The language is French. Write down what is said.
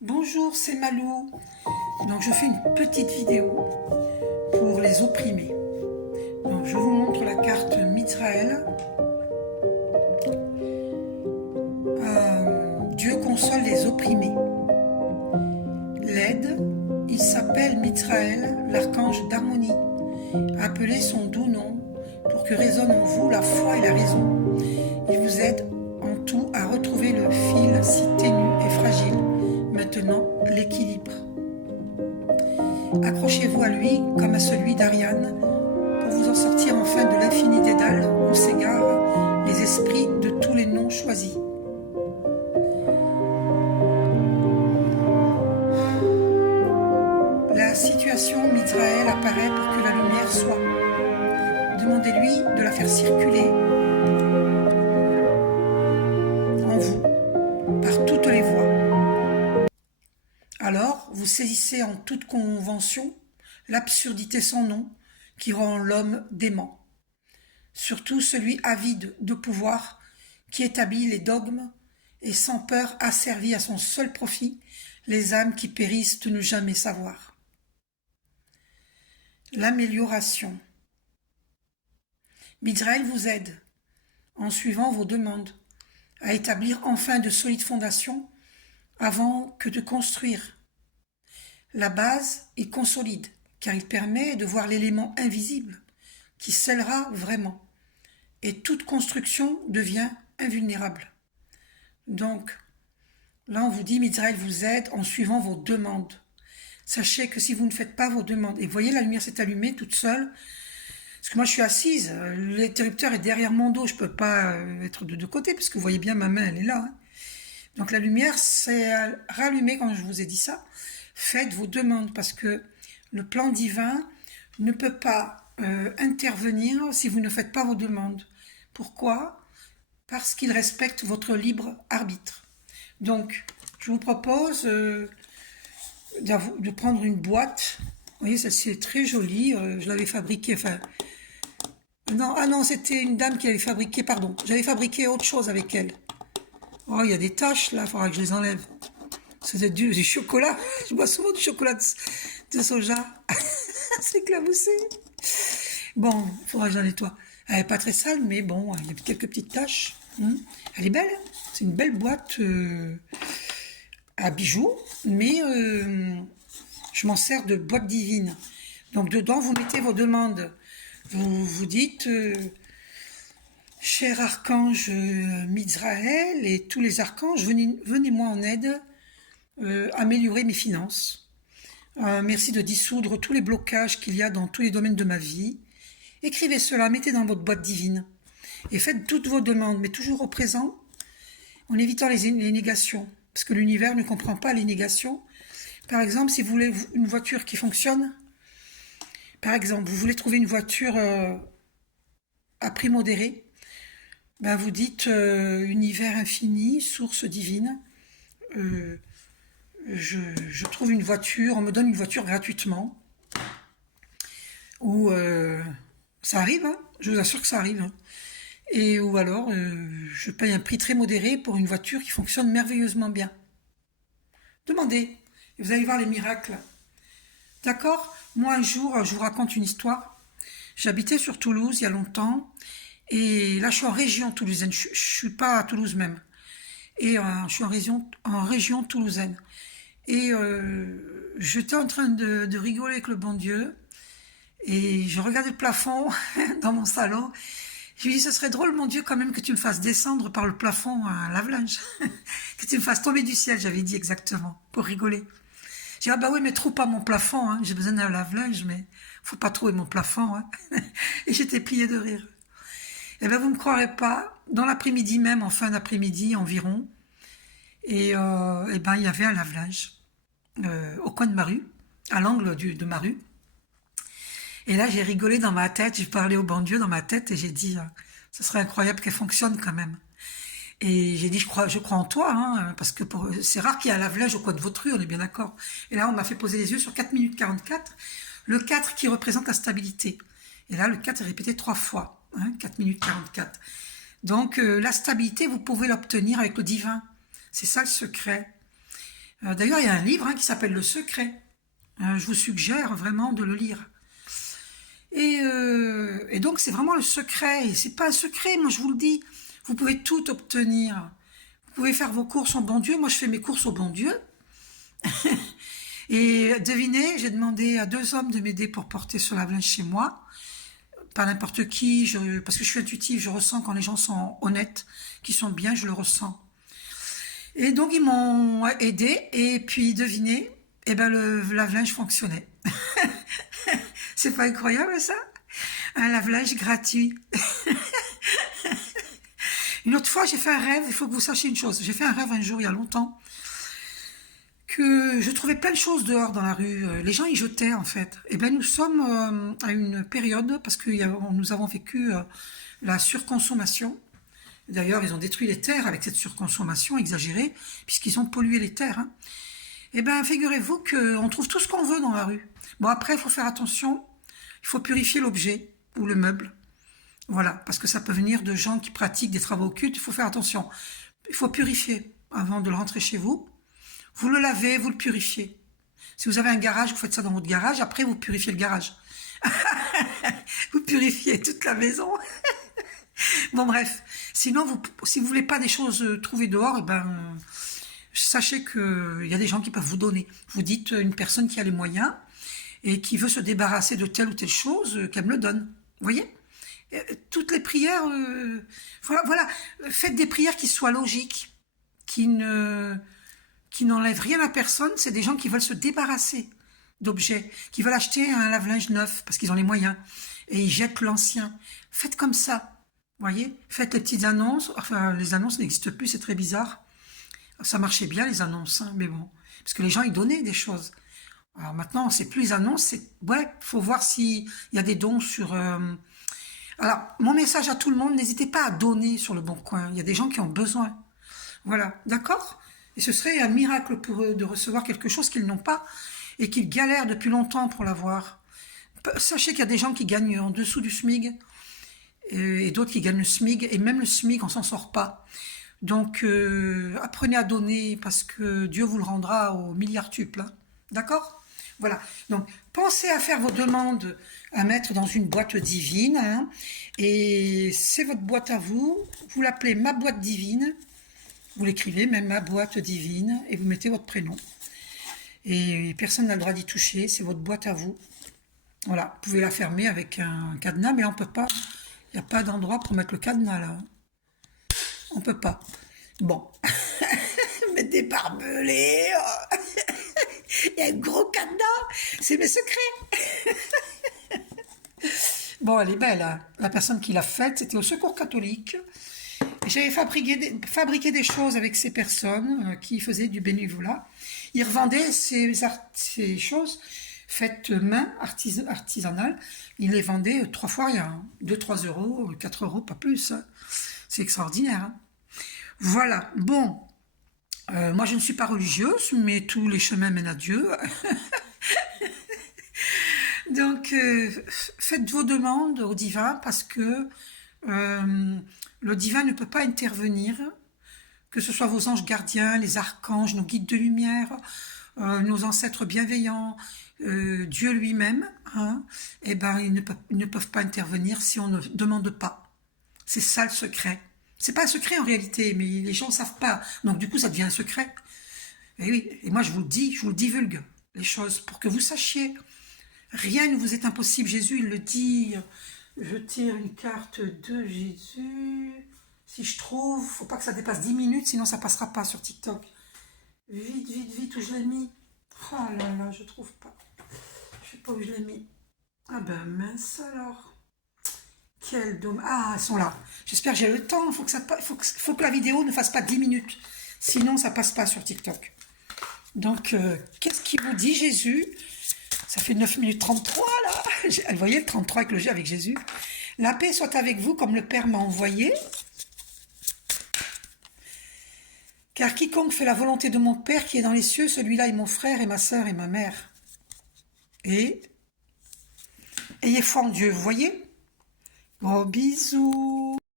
Bonjour, c'est Malou. Donc je fais une petite vidéo pour les opprimés. Donc je vous montre la carte Mizraël. Dieu console les opprimés. L'aide, il s'appelle Mizraël, l'archange d'harmonie. Appelez son doux nom pour que résonne en vous la foi et la raison. Il vous aide en tout à retrouver le fil si ténu et fragile. Maintenant, l'équilibre. Accrochez-vous à lui comme à celui d'Ariane pour vous en sortir enfin de l'infini dédale où s'égarent les esprits de tous les noms choisis. La situation Mizraël apparaît pour que la lumière soit. Demandez-lui de la faire circuler en vous par toutes les voies. Alors, vous saisissez en toute convention l'absurdité sans nom qui rend l'homme dément. Surtout celui avide de pouvoir qui établit les dogmes et sans peur asservit à son seul profit les âmes qui périssent de ne jamais savoir. L'amélioration. Mizraël vous aide, en suivant vos demandes, à établir enfin de solides fondations avant que de construire. La base est consolide, car il permet de voir l'élément invisible qui scellera vraiment, et toute construction devient invulnérable. Donc, là on vous dit, Mizraël vous aide en suivant vos demandes. Sachez que si vous ne faites pas vos demandes, et vous voyez la lumière s'est allumée toute seule, parce que moi je suis assise, l'interrupteur est derrière mon dos, je ne peux pas être de deux côtés, parce que vous voyez bien ma main, elle est là. Donc la lumière s'est rallumée quand je vous ai dit ça. Faites vos demandes, parce que le plan divin ne peut pas intervenir si vous ne faites pas vos demandes. Pourquoi ? Parce qu'il respecte votre libre arbitre. Donc, je vous propose de prendre une boîte. Vous voyez, celle-ci est très jolie. Je l'avais fabriquée, enfin... Non, c'était une dame qui l'avait fabriquée, pardon. J'avais fabriqué autre chose avec elle. Oh, il y a des taches, là, il faudra que je les enlève. C'est du chocolat. Je bois souvent du chocolat de soja. C'est éclaboussé. Bon, il faudra que j'en nettoie. Elle n'est pas très sale, mais bon, il y a quelques petites taches. Elle est belle. C'est une belle boîte à bijoux, mais je m'en sers de boîte divine. Donc dedans, vous mettez vos demandes. Vous vous dites, cher archange Mizraël et tous les archanges, venez-moi en aide, améliorer mes finances. Merci de dissoudre tous les blocages qu'il y a dans tous les domaines de ma vie. Écrivez cela, mettez dans votre boîte divine et faites toutes vos demandes, mais toujours au présent, en évitant les négations, parce que l'univers ne comprend pas les négations. Par exemple, si vous voulez une voiture qui fonctionne, par exemple, vous voulez trouver une voiture à prix modéré, ben vous dites univers infini, source divine, je trouve une voiture, on me donne une voiture gratuitement, ou ça arrive, hein, je vous assure que ça arrive, hein. Et ou alors je paye un prix très modéré pour une voiture qui fonctionne merveilleusement bien. Demandez, et vous allez voir les miracles. D'accord ? Moi un jour, je vous raconte une histoire. J'habitais sur Toulouse il y a longtemps, et là je suis en région toulousaine, je suis pas à Toulouse même, et je suis en région toulousaine. Et j'étais en train de rigoler avec le bon Dieu, et je regardais le plafond dans mon salon. Je lui dis, ce serait drôle, mon Dieu, quand même, que tu me fasses descendre par le plafond un lave-linge. Que tu me fasses tomber du ciel, j'avais dit exactement, pour rigoler. J'ai dit, ah bah oui, mais trouve pas mon plafond, hein. J'ai besoin d'un lave-linge, mais faut pas trouver mon plafond, hein. Et j'étais pliée de rire. Eh ben, vous me croirez pas, dans l'après-midi même, en fin d'après-midi environ, et eh ben, il y avait un lave-linge au coin de ma rue, à l'angle de ma rue. Et là, j'ai rigolé dans ma tête, j'ai parlé au bon Dieu dans ma tête, et j'ai dit, ce serait incroyable qu'elle fonctionne quand même. Et j'ai dit, je crois en toi, hein, parce que c'est rare qu'il y ait un lave-linge au coin de votre rue, on est bien d'accord. Et là, on m'a fait poser les yeux sur 4 minutes 44, le 4 qui représente la stabilité. Et là, le 4 est répété 3 fois, hein, 4 minutes 44. Donc, la stabilité, vous pouvez l'obtenir avec le divin. C'est ça le secret. D'ailleurs, il y a un livre qui s'appelle Le Secret. Je vous suggère vraiment de le lire. Et donc, c'est vraiment le secret. Et c'est pas un secret, moi je vous le dis. Vous pouvez tout obtenir. Vous pouvez faire vos courses au bon Dieu. Moi, je fais mes courses au bon Dieu. Et devinez, j'ai demandé à 2 hommes de m'aider pour porter ce lave-linge chez moi. Pas n'importe qui, parce que je suis intuitive, je ressens quand les gens sont honnêtes, qu'ils sont bien, je le ressens. Et donc, ils m'ont aidé. Et puis, devinez, eh ben, le lave-linge fonctionnait. C'est pas incroyable ça? Un lave-linge gratuit. Une autre fois, j'ai fait un rêve, il faut que vous sachiez une chose. J'ai fait un rêve un jour, il y a longtemps, que je trouvais plein de choses dehors dans la rue. Les gens y jetaient en fait. Et bien nous sommes à une période, parce que nous avons vécu la surconsommation. D'ailleurs, ils ont détruit les terres avec cette surconsommation exagérée, puisqu'ils ont pollué les terres. Eh bien, figurez-vous qu'on trouve tout ce qu'on veut dans la rue. Bon, après, il faut faire attention. Il faut purifier l'objet ou le meuble. Voilà, parce que ça peut venir de gens qui pratiquent des travaux occultes. Il faut faire attention. Il faut purifier avant de le rentrer chez vous. Vous le lavez, vous le purifiez. Si vous avez un garage, vous faites ça dans votre garage. Après, vous purifiez le garage. Vous purifiez toute la maison. Bon, bref. Sinon, si vous voulez pas des choses trouvées dehors, eh ben, sachez qu'il y a des gens qui peuvent vous donner. Vous dites une personne qui a les moyens et qui veut se débarrasser de telle ou telle chose, qu'elle me le donne. Vous voyez? Toutes les prières, voilà, faites des prières qui soient logiques, qui n'enlèvent rien à personne. C'est des gens qui veulent se débarrasser d'objets, qui veulent acheter un lave-linge neuf parce qu'ils ont les moyens et ils jettent l'ancien. Faites comme ça, voyez. Faites les petites annonces. Enfin, les annonces n'existent plus, c'est très bizarre. Ça marchait bien les annonces, mais bon, parce que les gens ils donnaient des choses. Alors maintenant, c'est plus les annonces, faut voir s'il y a des dons sur. Alors, mon message à tout le monde, n'hésitez pas à donner sur le Bon Coin. Il y a des gens qui ont besoin. Voilà, d'accord? Et ce serait un miracle pour eux de recevoir quelque chose qu'ils n'ont pas et qu'ils galèrent depuis longtemps pour l'avoir. Sachez qu'il y a des gens qui gagnent en dessous du SMIC et d'autres qui gagnent le SMIC, et même le SMIC, on s'en sort pas. Donc, apprenez à donner parce que Dieu vous le rendra au milliarduple. D'accord? Voilà. Donc, pensez à faire vos demandes à mettre dans une boîte divine. Et c'est votre boîte à vous. Vous l'appelez ma boîte divine. Vous l'écrivez, même ma boîte divine, et vous mettez votre prénom. Et personne n'a le droit d'y toucher. C'est votre boîte à vous. Voilà. Vous pouvez la fermer avec un cadenas, mais on peut pas. Il n'y a pas d'endroit pour mettre le cadenas là. On peut pas. Bon. Mettre des barbelés. Il y a un gros cadenas. C'est mes secrets. Bon, elle est belle. Hein. La personne qui l'a faite, c'était au Secours catholique. Et j'avais fabriqué des choses avec ces personnes qui faisaient du bénévolat. Ils revendaient ces choses faites main, artisanales. Ils les vendaient 3 fois rien. 2-3 euros, 4 euros, pas plus. Hein. C'est extraordinaire. Hein. Voilà. Bon. Moi, je ne suis pas religieuse, mais tous les chemins mènent à Dieu. Donc, faites vos demandes au divin parce que le divin ne peut pas intervenir, que ce soit vos anges gardiens, les archanges, nos guides de lumière, nos ancêtres bienveillants, Dieu lui-même, eh ben, ils ne peuvent pas intervenir si on ne demande pas. C'est ça le secret. C'est pas un secret en réalité, mais les gens ne savent pas. Donc du coup, ça devient un secret. Et oui, et moi je vous le dis, je vous le divulgue, les choses, pour que vous sachiez. Rien ne vous est impossible. Jésus, il le dit. Je tire une carte de Jésus. Si je trouve, faut pas que ça dépasse 10 minutes, sinon ça passera pas sur TikTok. Vite, vite, vite, où je l'ai mis. Oh là là, je trouve pas. Je sais pas où je l'ai mis. Ah ben mince alors. Quel dommage. Ah, elles sont là. J'espère que j'ai le temps. Faut que la vidéo ne fasse pas 10 minutes. Sinon, ça passe pas sur TikTok. Donc, qu'est-ce qu'il vous dit, Jésus? Ça fait 9 minutes 33, là. Vous voyez, le 33 avec le G avec Jésus. La paix soit avec vous, comme le Père m'a envoyé. Car quiconque fait la volonté de mon Père qui est dans les cieux, celui-là est mon frère et ma sœur et ma mère. Et ayez foi en Dieu, vous voyez? Gros bisous.